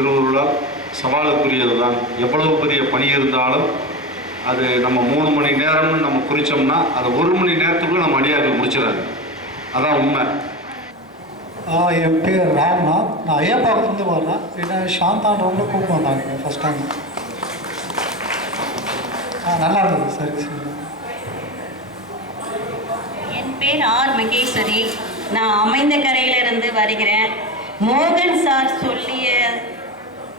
திருவுருளா சவாலுக்குரியது தான். எவ்வளவு பெரிய பணி இருந்தாலும் அது நம்ம 3 மணி நேரம்னு நம்ம குறித்தோம்னா அதை 1 மணி நேரத்துக்குள்ள நம்ம அடியார்கள் முடிச்சிடறாங்க. அதான் உண்மை. என் பேர் ராம்நாத். நான் ஐயப்பாக்கத்துலேருந்து வரேன். என்ன சாந்தான்றவங்க கூப்பிட்டு வந்தாங்க ஃபஸ்ட் டைம். நல்லா இருந்தது சர்வீஸ். என் பேர் ஆர் மகேஸ்வரி. நான் அமைந்த கரையிலிருந்து வருகிறேன். மோகன் சார் சொல்லிய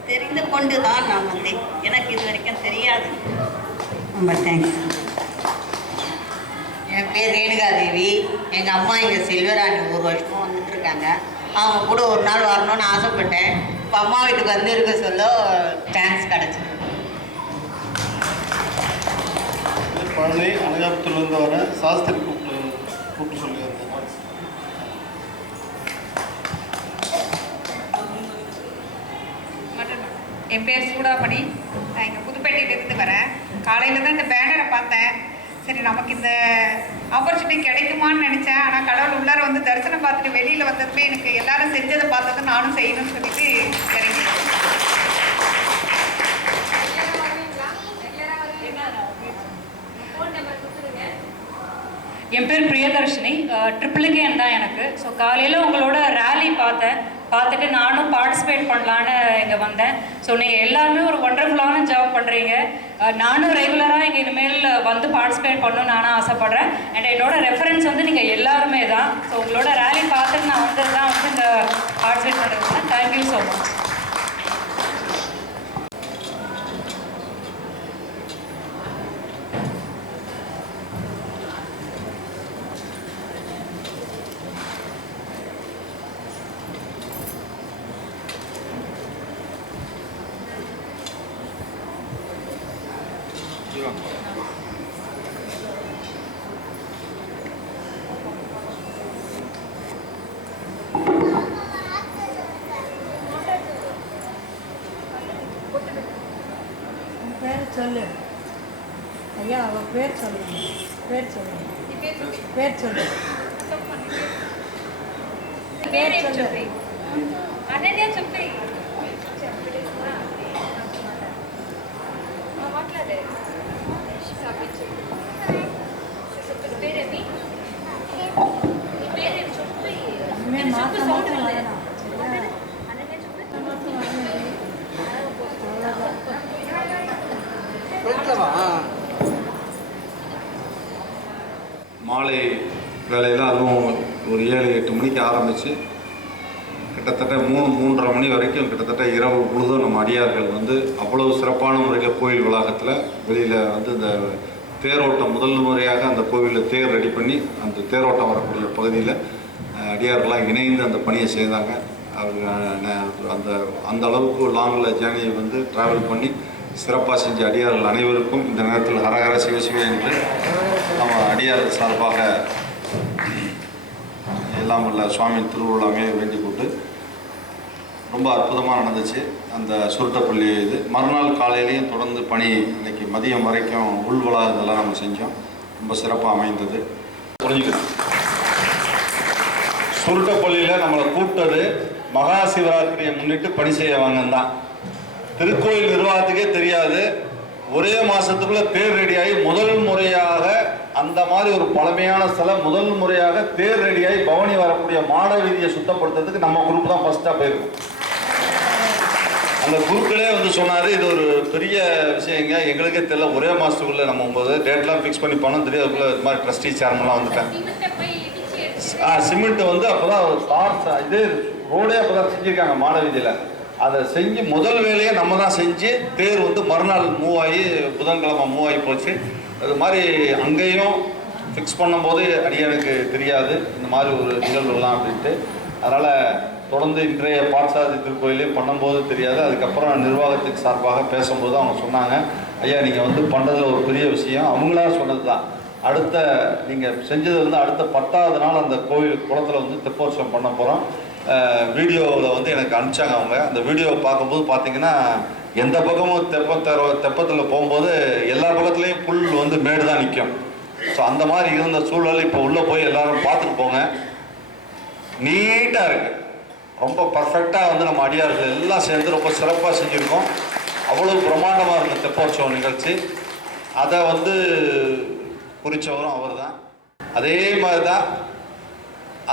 தெரிந்து கொண்டு தான் நான் வந்தேன். எனக்கு இது வரைக்கும் தெரியாது. ரொம்ப தேங்க்ஸ். என் பேர் ரேணுகா தேவி. எங்கள் அம்மா இங்கே செல்வராணி 1 வருஷமாக வந்துட்டு இருக்காங்க. அவங்க கூட ஒரு நாள் வரணும்னு ஆசைப்பட்டேன். இப்போ அம்மா வீட்டுக்கு வந்து இருக்க சொல்ல சான்ஸ் கிடச்சிது. பழனி அனகாபுரத்துலேருந்து வரேன். சாஸ்திரி கூப்பிட்டு சொல்லி வந்தேன். என் பேர் சூடாமணி. நான் இங்கே புதுப்பேட்டையிலேருந்து வரேன். காலையில் தான் இந்த பேனரை பார்த்தேன். சரி, நமக்கு இந்த ஆப்பர்ச்சுனிட்டி கிடைக்குமான்னு நினச்சேன். ஆனால் கடவுள் உள்ளார வந்து தரிசனம் பார்த்துட்டு வெளியில் வந்ததுமே எனக்கு எல்லாரும் செஞ்சதை பார்த்தது நானும் செய்யணும்னு சொல்லிட்டு இறங்கிட்டேன். என் பேர் பிரியதர்ஷினி. ட்ரிபிள்கேன் தான் எனக்கு. ஸோ காலையில் உங்களோட ரேலி பார்த்துட்டு நானும் பார்ட்டிசிபேட் பண்ணலான்னு இங்கே வந்தேன். ஸோ நீங்கள் எல்லாருமே ஒரு ஒண்டர்ஃபுல்லான ஜாப் பண்ணுறீங்க. நானும் ரெகுலராக இங்கே இனிமேல் வந்து பார்ட்டிசிபேட் பண்ணணும்னு நானும் ஆசைப்பட்றேன். அண்ட் என்னோட ரெஃபரன்ஸ் வந்து நீங்கள் எல்லாருமே தான். ஸோ உங்களோட ரேலி பார்த்துட்டு நான் வந்து தான் வந்து இந்த பார்ட்டிசிபேட் பண்ணுறேன். Thank you so much. பேர் சொல்லு ஐயா. அவள் பேர் சொல்லு. பேர் சொல்லு. பேர் சொல்லு. பேர் சொல்லு. అనన్య చెప్పి మాట్లాడే పేరేమి పేరేమి చెప్పి மாலை வேலையில் அதுவும் ஒரு 7-8 மணிக்கு ஆரம்பித்து கிட்டத்தட்ட 3-3:30 மணி வரைக்கும் கிட்டத்தட்ட இரவு முழுதும் நம்ம அடியார்கள் வந்து அவ்வளவு சிறப்பான முறையில் கோயில் வளாகத்தில் வெளியில் வந்து இந்த தேரோட்டம் முதல் முறையாக அந்த கோவிலில் தேர் ரெடி பண்ணி அந்த தேரோட்டம் வரக்கூடிய பகுதியில் அடியார்களாக இணைந்து அந்த பணியை செய்தாங்க. அவங்க அந்த அளவுக்கு லாங்கில் ஜேர்னியை வந்து ட்ராவல் பண்ணி சிறப்பாக செஞ்ச அடியார்கள் அனைவருக்கும் இந்த நேரத்தில் ஹரஹர சிவசிவ என்று நம்ம அடியார்கள் சார்பாக எல்லாம் உள்ள சுவாமியின் திருவிழாமே வேண்டிக் கொண்டு ரொம்ப அற்புதமாக நடந்துச்சு அந்த சுருட்டப்பள்ளி இது. மறுநாள் காலையிலையும் தொடர்ந்து பணி இன்னைக்கு மதியம் வரைக்கும் உள்வளா இதெல்லாம் நம்ம செஞ்சோம். ரொம்ப சிறப்பாக அமைந்தது. புரிஞ்சுக்கணும், சுருட்டப்பள்ளியில் நம்மளை கூப்பிட்டது மகா சிவராத்திரியை முன்னிட்டு பணி செய்ய வாங்கன்னு தான். திருக்கோயில் நிர்வாகத்துக்கே தெரியாது. ஒரே மாதத்துக்குள்ளே தேர் ரெடியாகி முதல் முறையாக அந்த மாதிரி ஒரு பழமையான ஸ்தலம் முதல் முறையாக தேர் ரெடியாகி பவனி வரக்கூடிய மாட வீதியை சுத்தப்படுத்துறதுக்கு நம்ம குரூப் தான் ஃபஸ்ட்டாக போயிருக்கோம். அந்த குரூப்களே வந்து சொன்னார், இது ஒரு பெரிய விஷயங்க, எங்களுக்கே தெரியல, ஒரே மாதத்துக்குள்ளே நம்ம 9 டேட்லாம் ஃபிக்ஸ் பண்ணி பணம் தெரியும். அதுக்குள்ளே இது மாதிரி ட்ரஸ்டி சேர்மன்லாம் வந்துட்டேன். சிமெண்ட் வந்து அப்போ தான் தார் இது ரோடே அப்போ தான் செஞ்சுருக்காங்க மாட வீதியில். அதை செஞ்சு முதல் வேலையை நம்ம தான் செஞ்சு தேர் வந்து மறுநாள் மூவ் ஆகி புதன்கிழமை மூவ் ஆகி போச்சு. அது மாதிரி அங்கேயும் ஃபிக்ஸ் பண்ணும்போது அடியானுக்கு தெரியாது இந்த மாதிரி ஒரு நிகழ்வுலாம் அப்படின்ட்டு. அதனால் தொடர்ந்து இன்றைய பார்த்தசாரதி திருக்கோயிலையும் பண்ணும்போது தெரியாது. அதுக்கப்புறம் நிர்வாகத்துக்கு சார்பாக பேசும்போது அவங்க சொன்னாங்க, ஐயா நீங்கள் வந்து பண்ணுறதுல ஒரு பெரிய விஷயம், அவங்களா சொன்னது தான். அடுத்த நீங்கள் செஞ்சது வந்து அடுத்த 10ஆவது நாள் அந்த கோவில் குளத்தில் வந்து தெப்போற்சவம் பண்ண போகிறோம். வீடியோவில் வந்து எனக்கு அனுப்பிச்சாங்க அவங்க. அந்த வீடியோவை பார்க்கும்போது பார்த்தீங்கன்னா எந்த பக்கமும் தெப்பத்தில் போகும்போது எல்லா பக்கத்துலேயும் புல் வந்து மேடு தான் நிற்கும். ஸோ அந்த மாதிரி இருந்த சூழல் இப்போ உள்ளே போய் எல்லோரும் பார்த்துட்டு போங்க. நீட்டாக இருக்குது, ரொம்ப பர்ஃபெக்டாக வந்து நம்ம அடியார்கள் எல்லாம் சேர்ந்து ரொம்ப சிறப்பாக செஞ்சுருக்கோம். அவ்வளோ பிரம்மாண்டமாக இருக்கும் தெப்போற்சவம் நிகழ்ச்சி. அதை வந்து குறித்தவரும் அவர் தான். அதே மாதிரி தான்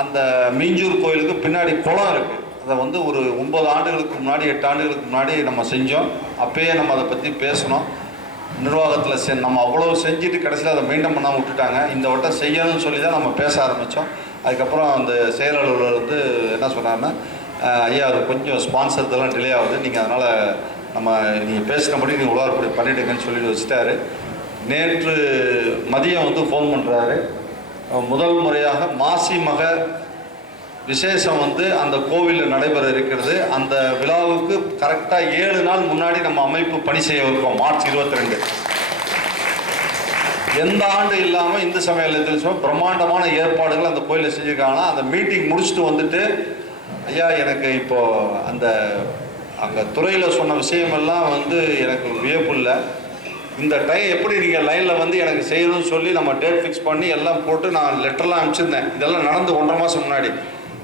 அந்த மீஞ்சூர் கோயிலுக்கு பின்னாடி குளம் இருக்குது. அதை வந்து ஒரு 9 ஆண்டுகளுக்கு முன்னாடி 8 ஆண்டுகளுக்கு முன்னாடி நம்ம செஞ்சோம். அப்பயே நம்ம அதை பற்றி பேசணும். நிர்வாகத்தில் நம்ம அவ்வளோ செஞ்சுட்டு கடைசியில் அதை மெயின்டைன் பண்ணாமல் விட்டுட்டாங்க. இந்த வட்டம் செய்யணும்னு சொல்லி தான் நம்ம பேச ஆரம்பித்தோம். அதுக்கப்புறம் அந்த செயலாளர் வந்து என்ன சொன்னார்னா, ஐயா அது கொஞ்சம் ஸ்பான்சர் இதெல்லாம் டிலே ஆகுது, நீங்கள் அதனால் நீங்கள் பேசினபடி நீங்கள் உலகப்படி பண்ணிவிடுங்கன்னு சொல்லிட்டு வச்சுட்டாரு. நேற்று மதியம் வந்து ஃபோன் பண்ணுறாரு. முதல் முறையாக மாசி மக விசேஷம் வந்து அந்த கோவிலில் நடைபெற இருக்கிறது. அந்த விழாவுக்கு கரெக்டாக 7 நாள் முன்னாடி நம்ம அமைப்பு பணி செய்ய இருக்கோம். மார்ச் 22. எந்த ஆண்டு இல்லாமல் இந்து சமயத்தில் பிரம்மாண்டமான ஏற்பாடுகள் அந்த கோயிலில் செஞ்சுருக்காங்கன்னா, அந்த மீட்டிங் முடிச்சுட்டு வந்துட்டு, ஐயா எனக்கு இப்போது அந்த அங்கே துறையில் சொன்ன விஷயமெல்லாம் வந்து எனக்கு வியப்பு இல்லை. இந்த டைம் எப்படி நீங்கள் லைனில் வந்து எனக்கு செய்யணும்னு சொல்லி நம்ம டேட் ஃபிக்ஸ் பண்ணி எல்லாம் போட்டு நான் லெட்டர்லாம் அனுப்பிச்சிருந்தேன். இதெல்லாம் நடந்து 1.5 மாதம் முன்னாடி.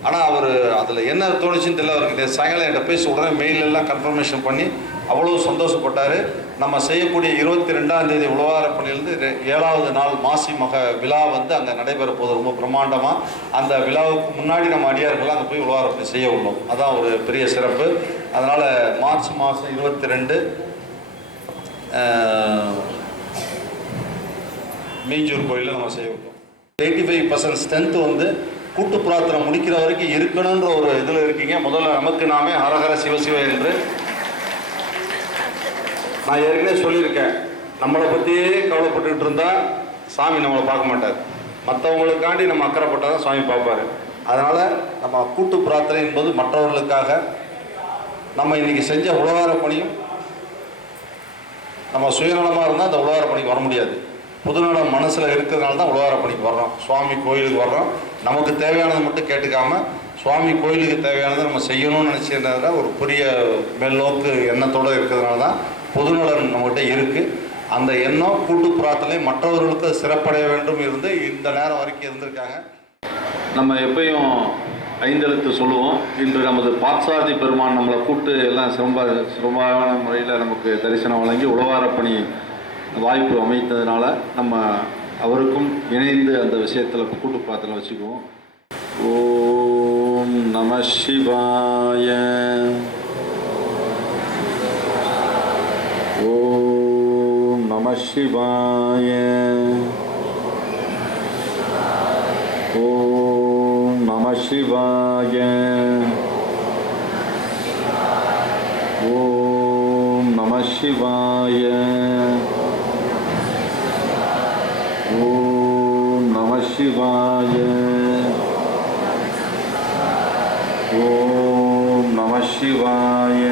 ஆனால் அவர் அதில் என்ன தோணுச்சுன்னு தெரியல. அவருக்கு சாயங்காலம் என்கிட்ட பேசி உடனே மெயிலெல்லாம் கன்ஃபர்மேஷன் பண்ணி அவ்வளோ சந்தோஷப்பட்டார். நம்ம செய்யக்கூடிய 22ஆம் தேதி உழவாரப்பணியிலேருந்து 7வது நாள் மாசி மக விழா வந்து அங்கே நடைபெற போகுது ரொம்ப பிரம்மாண்டமாக. அந்த விழாவுக்கு முன்னாடி நம்ம அடியார்கள்லாம் அங்கே போய் உழவாரப்பணி செய்ய உள்ளோம். அதான் ஒரு பெரிய சிறப்பு. அதனால் மார்ச் மாதம் 22 மீஞ்சூர் கோயிலில் நம்ம செய்ய உள்ளோம். 85% ஸ்ட்ரென்த்து வந்து கூட்டு பிரார்த்தனை முடிக்கிற வரைக்கும் இருக்கணுன்ற ஒரு இதில் இருக்கீங்க. முதல்ல நமக்கு நாமே ஹரஹர சிவசிவ என்று நான் ஏற்கனவே சொல்லியிருக்கேன். நம்மளை பற்றியே கவலைப்பட்டுக்கிட்டு இருந்தால் சாமி நம்மளை பார்க்க மாட்டார். மற்றவங்களுக்காண்டி நம்ம அக்கறைப்பட்டால் தான் சாமி பார்ப்பார். அதனால் நம்ம கூட்டு பிரார்த்தனை என்பது மற்றவர்களுக்காக. நம்ம இன்றைக்கி செஞ்ச உழவார பணியும் நம்ம சுயநலமாக இருந்தால் அந்த உழவார பணிக்கு வர முடியாது. புதுநலம் மனசில் இருக்கிறதுனால தான் உழவார பணிக்கு வர்றோம். சுவாமி கோயிலுக்கு வர்றோம். நமக்கு தேவையானதை மட்டும் கேட்டுக்காமல் சுவாமி கோயிலுக்கு தேவையானதை நம்ம செய்யணும்னு நினச்சிருந்ததில் ஒரு பெரிய மேல்நோக்கு எண்ணத்தோடு இருக்கிறதுனால தான் பொதுநலன் நம்மகிட்ட இருக்குது. அந்த எண்ணம் கூட்டு பிரார்த்தனை மற்றவர்களுக்கு சிறப்படைய வேண்டும் இருந்து இந்த நேரம் வரைக்கும் இருந்திருக்காங்க. நம்ம எப்பயும் 5 எழுத்து சொல்லுவோம். இன்று நமது பார்த்தசாரதி பெருமான் நம்மளை கூப்பிட்டு எல்லாம் சிறப்பான முறையில் நமக்கு தரிசனம் வழங்கி உழவார பணி வாய்ப்பு அமைத்ததுனால நம்ம அவருக்கும் இணைந்து அந்த விஷயத்தில் கூட்டு பிரார்த்தனை வச்சுக்குவோம். ஓம் நம சிவாய. ஓம் நம சிவாய. ஓம் நம சிவாய. ஓம் நம சிவாய. ஓம் நம சிவாய. ஓம் நம சிவாய.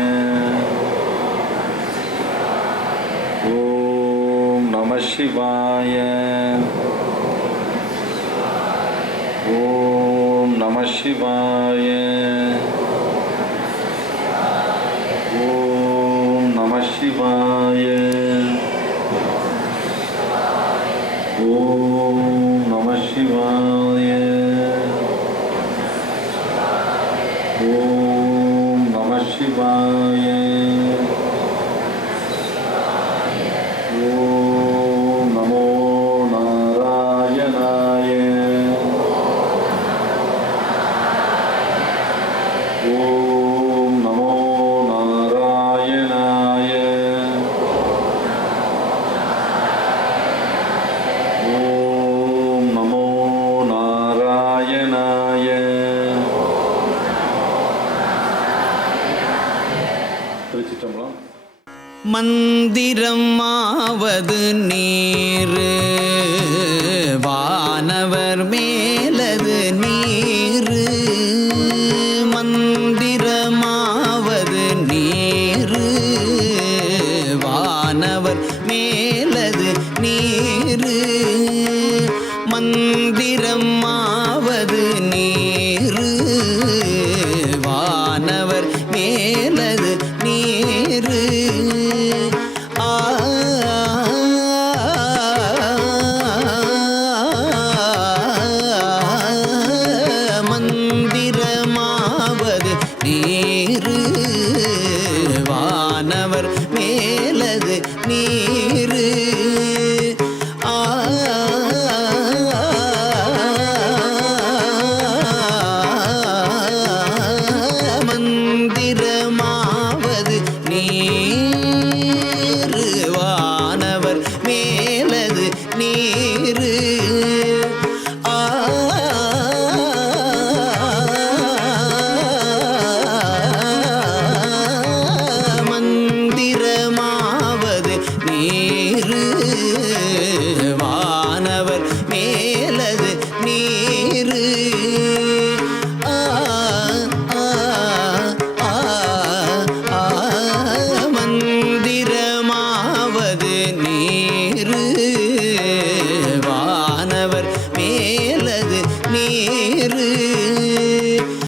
ஓம் நம சிவாய. ஓம் நம சிவாய. ஓம் நம சிவாய. ஓம் நம சிவாய. ஓம் நம சிவாய. ஓம் நமோ நாராயணாய. ஓம் நமோ நாராயணாய. ஓம் நமோ நாராயணாய. திருச்சிற்றம்பலம். மந்திரமாவது நீர் வானவர் மேலது நீர். மந்திரமாவது நீர் வானவர் மேலது நீர். மந்திரமாவது நீர் வானவர் மேலது நீர். மந்திரமாவது மந்திரமாவர் மேலது நீரு மந்திரமாவது நீரு வானவர் மேலது நீரு மந்திரமாவது நீரு வானவர் மேலது நீரு மந்திரமாவது நீரு